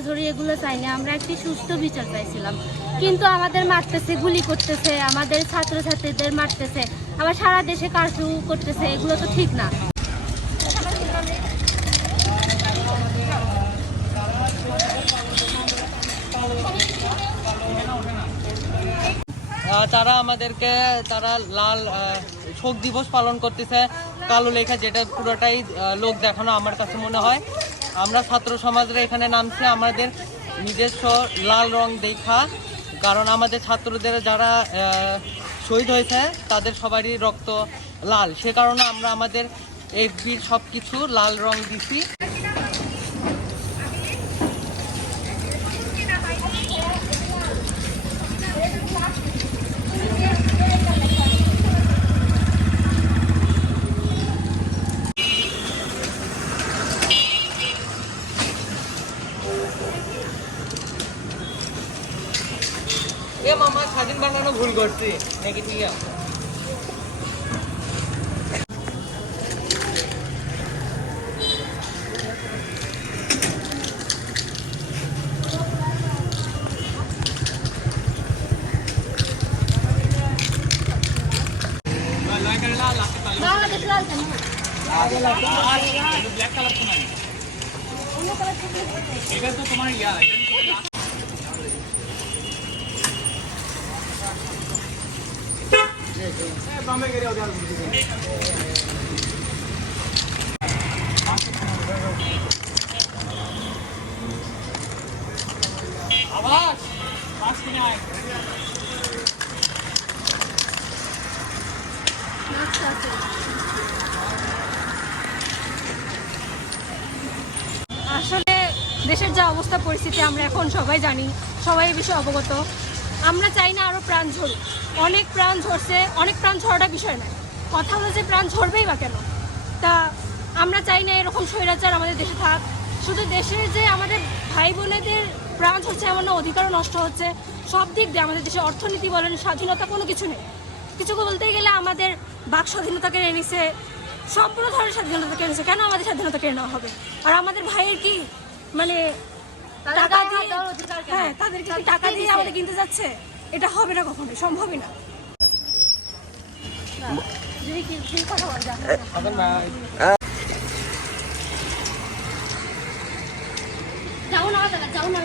জোরাজোরি এগুলো চাইনি, আমরা একটি সুস্থ বিচার চাইছিলাম। কিন্তু আমাদের মারতেছে, গুলি করতেছে, আমাদের ছাত্রছাত্রীদের মারতেছে, আবার সারা দেশে কারফিউ করতেছে, এগুলো তো ঠিক না। তারা লাল শোক দিবস পালন করতেছে কালো লেখা, যেটা পুরোটাই লোক দেখানো আমার কাছে মনে হয়। আমরা ছাত্র সমাজরা এখানে নামছি আমাদের নিজস্ব লাল রং দেখা, কারণ আমাদের ছাত্রদের যারা শহীদ হয়েছে তাদের সবারই রক্ত লাল, সে কারণে আমরা আমাদের এফবির সব কিছু লাল রং দিছি। মামা স্বাধীন বানানো ভুল করছি নাকি? ঠিক আছে, ব্ল্যাক কালার তো নাই, এটা তো তোমার ইয়া আবার মাছ কিনে আয়। আসলে দেশের যা অবস্থা পরিস্থিতি আমরা এখন সবাই জানি, সবাই এই বিষয়ে অবগত। আমরা চাই না আরও প্রাণ ঝরুক, অনেক প্রাণ ঝরছে, অনেক প্রাণ ঝরাটা বিষয় নয়, কথা হলো যে প্রাণ ঝরবেই বা কেন। তা আমরা চাই না এরকম স্বৈরাচার আমাদের দেশে থাক। শুধু দেশের যে আমাদের ভাই বোনেদের প্রাণ ঝরছে এমন না, অধিকারও নষ্ট হচ্ছে সব দিক দিয়ে। আমাদের দেশে অর্থনীতি বলেন, স্বাধীনতা কোনো কিছু নেই। কিছু বলতে গেলে আমাদের বাক স্বাধীনতা কেড়ে নিছে, সম্পূর্ণ ধরনের স্বাধীনতা কেড়ে নিছে। কেন আমাদের স্বাধীনতা কেড়ে নেওয়া হবে? আর আমাদের ভাইয়ের কি মানে টাকা দিয়ে, হ্যাঁ তাদেরকে কি টাকা দিয়ে আমাদের কিনতে যাচ্ছে? এটা হবে না, কখনোই সম্ভবই না। যাও না, যাও না,